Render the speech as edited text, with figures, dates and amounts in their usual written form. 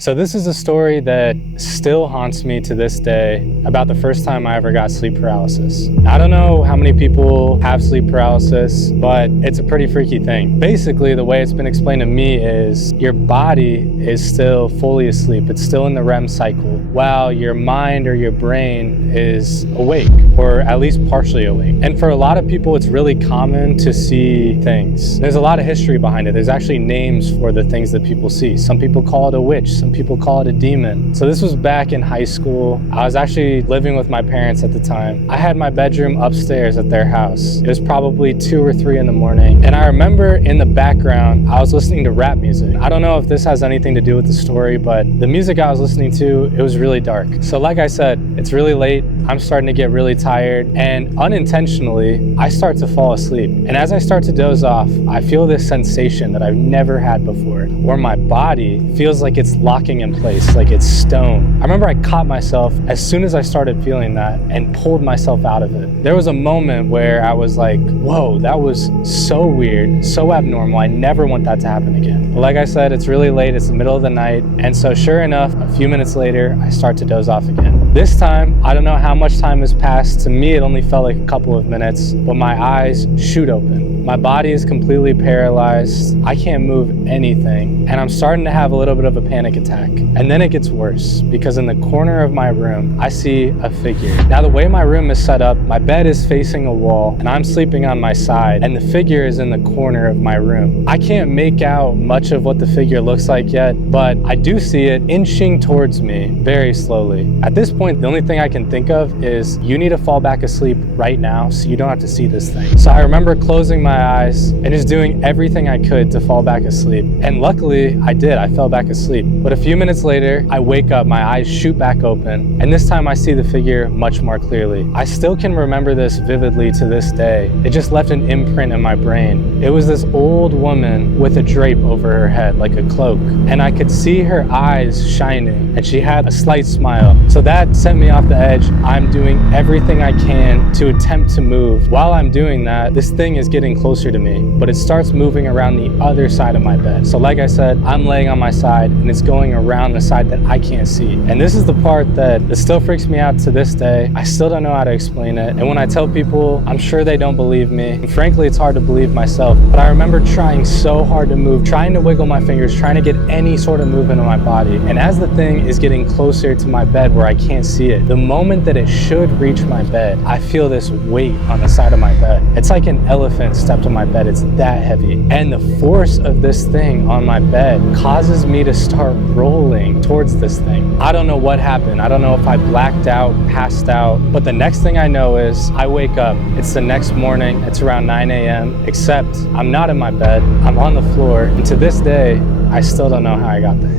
So this is a story that still haunts me to this day about the first time I ever got sleep paralysis. I don't know how many people have sleep paralysis, but it's a pretty freaky thing. Basically, the way it's been explained to me is your body is still fully asleep. It's still in the REM cycle, while your mind or your brain is awake, or at least partially awake. And for a lot of people, it's really common to see things. There's a lot of history behind it. There's actually names for the things that people see. Some people call it a witch. Some people call it a demon. So this was back in high school. I was actually living with my parents at the time. I had my bedroom upstairs at their house. It was probably 2 or 3 in the morning. And I remember in the background, I was listening to rap music. I don't know if this has anything to do with the story, but the music I was listening to, it was really dark. So like I said, it's really late. I'm starting to get really tired, and unintentionally, I start to fall asleep. And as I start to doze off, I feel this sensation that I've never had before, where my body feels like it's locking in place, like it's stone. I remember I caught myself as soon as I started feeling that and pulled myself out of it. There was a moment where I was like, whoa, that was so weird, so abnormal. I never want that to happen again. But like I said, it's really late, it's the middle of the night, and so sure enough, a few minutes later, I start to doze off again. This time, I don't know how much time has passed. To me, it only felt like a couple of minutes, but my eyes shoot open. My body is completely paralyzed. I can't move anything, and I'm starting to have a little bit of a panic attack. And then it gets worse, because in the corner of my room, I see a figure. Now, the way my room is set up, my bed is facing a wall, and I'm sleeping on my side, and the figure is in the corner of my room. I can't make out much of what the figure looks like yet, but I do see it inching towards me very slowly. At this point, the only thing I can think of is you need to fall back asleep right now so you don't have to see this thing. So I remember closing my eyes and just doing everything I could to fall back asleep. And luckily, I did. I fell back asleep. But a few minutes later, I wake up, my eyes shoot back open, and this time I see the figure much more clearly. I still can remember this vividly to this day. It just left an imprint in my brain. It was this old woman with a drape over her head, like a cloak, and I could see her eyes shining, and she had a slight smile. So that sent me off the edge. I'm doing everything I can to attempt to move. While I'm doing that, this thing is getting closer to me, but it starts moving around the other side of my bed. So like I said, I'm laying on my side, and it's going around the side that I can't see. And this is the part that still freaks me out to this day. I still don't know how to explain it. And when I tell people, I'm sure they don't believe me. And frankly, it's hard to believe myself. But I remember trying so hard to move, trying to wiggle my fingers, trying to get any sort of movement in my body. And as the thing is getting closer to my bed where I can't see it, the moment that it should reach my bed, I feel this weight on the side of my bed. It's like an elephant stepped on my bed. It's that heavy. And the force of this thing on my bed causes me to start rolling towards this thing. I don't know what happened. I don't know if I blacked out, passed out, but the next thing I know is I wake up. It's the next morning. It's around 9 a.m., except I'm not in my bed. I'm on the floor. And to this day, I still don't know how I got there.